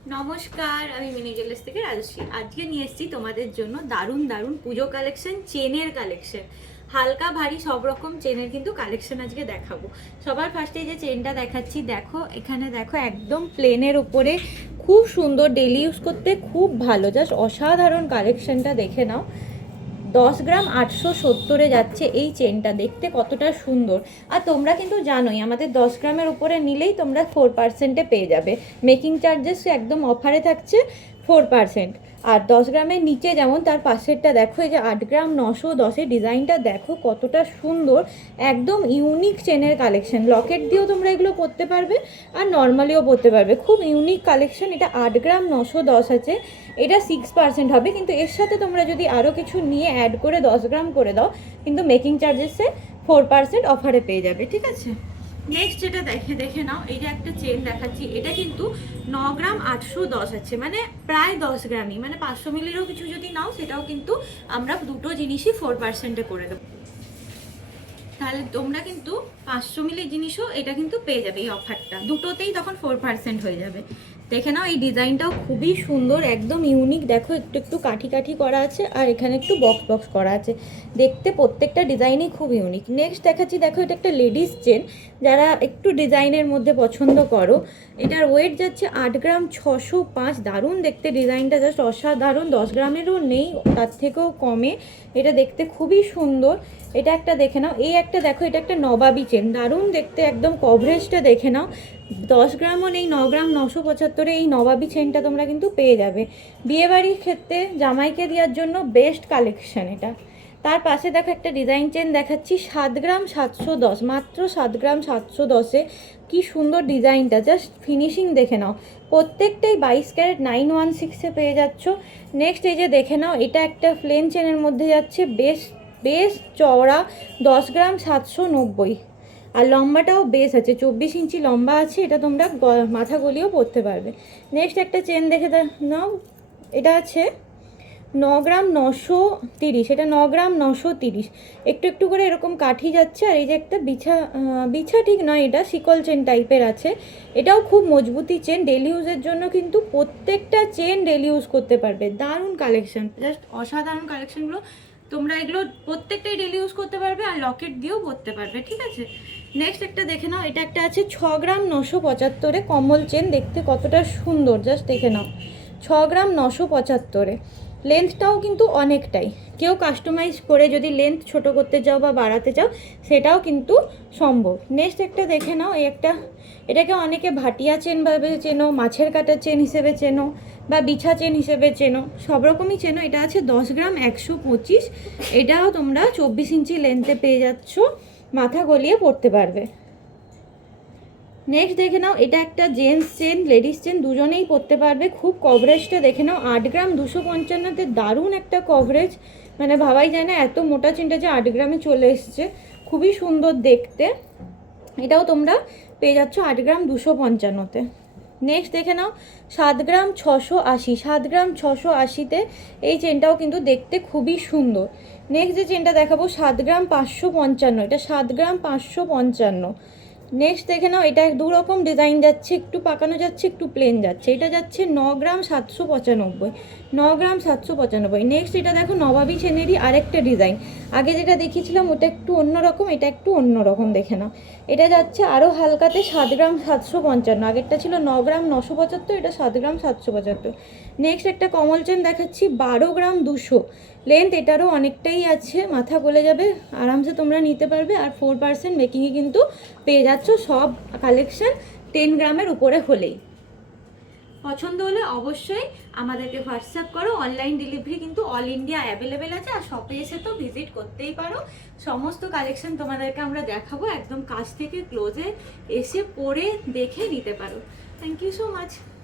নমস্কার, আমি mini jewellers থেকে রাজশ্রী। আজকে নিয়ে এসেছি তোমাদের জন্য দারুণ দারুণ পুজো কালেকশন, চেনের কালেকশন। হালকা ভারী সব রকম চেনের কিন্তু কালেকশন আজকে দেখাবো। সবার ফার্স্টে যে চেনটা দেখাচ্ছি, দেখো এখানে দেখো একদম প্লেনের উপরে খুব সুন্দর, ডেলি ইউজ করতে খুব ভালো, জাস্ট অসাধারণ কালেকশনটা দেখে নাও। 10 গ্রাম 870-এ যাচ্ছে এই চেনটা, দেখতে কতটা সুন্দর। আর তোমরা কিন্তু জানোই আমাদের 10 গ্রামের উপরে নিলেই তোমরা 4%-এ পেয়ে যাবে। মেকিং চার্জেস একদম অফারে থাকছে 4%। আর 10 গ্রামের নিচে যেমন তার পাশেরটা দেখো, এই যে 8 গ্রাম 910-এর ডিজাইনটা দেখো কতটা সুন্দর, একদম ইউনিক চেনের কালেকশন। লকেট দিয়েও তোমরা এগুলো পরতে পারবে আর নর্মালিও পরতে পারবে, খুব ইউনিক কালেকশন। এটা 8 গ্রাম 910 আছে, এটা 6% হবে, কিন্তু এর সাথে তোমরা যদি আরও কিছু নিয়ে অ্যাড করে 10 গ্রাম করে দাও কিন্তু মেকিং চার্জেসে 4% অফারে পেয়ে যাবে, ঠিক আছে। নেক্সট যেটা দেখে নাও, এই যে একটা চেন দেখাচ্ছি, এটা কিন্তু 9 গ্রাম 810 আছে, মানে প্রায় 10 গ্রামই, মানে 500 মিলিরও কিছু যদি নাও সেটাও কিন্তু আমরা দুটো জিনিসই 4%-এ করে দেবো। তাহলে তোমরা কিন্তু 500 মিলি জিনিসও এটা কিন্তু পেয়ে যাবে, এই অফারটা দুটোতেই তখন 4% হয়ে যাবে। দেখে নাও এই ডিজাইনটাও খুবই সুন্দর, একদম ইউনিক। দেখো একটু একটু কাঠি কাঠি করা আছে আর এখানে একটু বক্স বক্স করা আছে, দেখতে প্রত্যেকটা ডিজাইনই খুব ইউনিক। নেক্সট দেখাচ্ছি, দেখো এটা একটা লেডিস চেন, যারা একটু ডিজাইনের মধ্যে পছন্দ করো। এটার ওয়েট যাচ্ছে 8 গ্রাম 605, দারুণ দেখতে ডিজাইনটা, জাস্ট অসাধারণ। 10 গ্রামেরও নেই, তার থেকেও কমে, এটা দেখতে খুবই সুন্দর। এটা একটা দেখে নাও, এই একটা দেখো, এটা একটা নবাবী চেন, দারুণ দেখতে, একদম কভারেজটা দেখে নাও। 10 গ্রামও নেই, 9 গ্রাম 975-এ এই নবাবী চেনটা তোমরা কিন্তু পেয়ে যাবে। বিয়েবাড়ির ক্ষেত্রে জামাইকে দেওয়ার জন্য বেস্ট কালেকশন এটা। তার পাশে দেখো একটা ডিজাইন চেন দেখাচ্ছি, 7 গ্রাম 710, মাত্র 7 গ্রাম 710-এ। কি সুন্দর ডিজাইনটা, জাস্ট ফিনিশিং দেখে নাও। প্রত্যেকটাই 22 ক্যারেট 916-এ পেয়ে যাচ্ছ। নেক্সট এই যে দেখে নাও, এটা একটা প্লেন চেনের মধ্যে যাচ্ছে, বেশ চওড়া, 10 গ্রাম 790, আর লম্বাটাও বেশ আছে, 24 ইঞ্চি লম্বা আছে। এটা তোমরা মাথা গলিয়েও পরতে পারবে। নেক্সট একটা চেন দেখে নাও, এটা আছে 9 গ্রাম 930, এটা 9 গ্রাম 930, একটু একটু করে এরকম কাঠি যাচ্ছে। আর এই যে একটা বিছা ঠিক নয়, এটা শিকল চেন টাইপের আছে, এটাও খুব মজবুতি চেন। ডেলি ইউজের জন্য কিন্তু প্রত্যেকটা চেন ডেলি ইউজ করতে পারবে। দারুণ কালেকশন, জাস্ট অসাধারণ কালেকশনগুলো। তোমরা এগুলো প্রত্যেকটাই ডেলি ইউজ করতে পারবে আর লকেট দিয়েও পরতে পারবে, ঠিক আছে। নেক্সট একটা দেখে নাও, এটা একটা আছে 6 গ্রাম 975-এ কমল চেন, দেখতে কতটা সুন্দর, জাস্ট দেখে নাও। 6 গ্রাম 975-এ লেন্থটাও কিন্তু অনেকটাই, কেউ কাস্টমাইজ করে যদি লেন্থ ছোট করতে চাও বা বাড়াতে চাও সেটাও কিন্তু সম্ভব। নেক্সট একটা দেখে নাও, এই একটা, এটাকে অনেকে ভাটিয়া চেন ভাবে চেনো, মাছের কাটার চেন হিসেবে চেনো, বা বিছা চেন হিসেবে চেনো, সব রকমই চেনো। এটা আছে 10 গ্রাম 125, এটাও তোমরা 24 ইঞ্চি লেন্থে পেয়ে যাচ্ছ, মাথা গলিয়ে পরতে পারবে। নেক্সট দেখে নাও, এটা একটা জেন্টস চেন, লেডিস চেন, দুজনেই পরতে পারবে। খুব কভারেজটা দেখে নাও, 8 গ্রাম 255-তে দারুণ একটা কভারেজ, মানে ভাবাই যায় না এত মোটা চেনটা যে 8 গ্রামে চলে এসছে, খুবই সুন্দর দেখতে। এটাও তোমরা পেয়ে যাচ্ছ 8 গ্রাম 255-তে। নেক্সট দেখে নাও, 7 গ্রাম 680, 7 গ্রাম 680-তে এই চেনটাও কিন্তু দেখতে খুবই সুন্দর। নেক্সট যে চেনটা দেখাবো 7 গ্রাম 555, এটা 7 গ্রাম 555। নেক্সট দেখে নাও, এটা দু রকম ডিজাইন যাচ্ছে, একটু পাকানো যাচ্ছে একটু প্লেন যাচ্ছে। এটা যাচ্ছে 9 গ্রাম 795, 9 গ্রাম 795। নেক্সট এটা দেখো নবাবী চেনেরই আরেকটা ডিজাইন, আগে যেটা দেখিয়েছিলাম ওটা একটু অন্যরকম, এটা একটু অন্যরকম, দেখে নাও। এটা যাচ্ছে আরও হালকাতে, 7 গ্রাম 755, আগেরটা ছিল 9 গ্রাম 975, এটা 7 গ্রাম 775। নেক্সট একটা কমল চেন দেখাচ্ছি, 12 গ্রাম 200 লেন্থ, এটারও অনেকটাই আছে, মাথা গলে যাবে, আরামসে তোমরা নিতে পারবে। আর 4% মেকিংয়ে কিন্তু পেয়ে যাচ্ছ সব কালেকশন 10 গ্রামের উপরে হলেই। পছন্দ হলে অবশ্যই আমাদেরকে হোয়াটসঅ্যাপ করো, অনলাইন ডেলিভারি কিন্তু অল ইন্ডিয়া অ্যাভেলেবেল আছে, আর শপে এসে তো ভিজিট করতেই পারো। সমস্ত কালেকশন তোমাদেরকে আমরা দেখাবো, একদম কাছ থেকে ক্লোজে এসে পরে দেখে নিতে পারো। Thank you so much.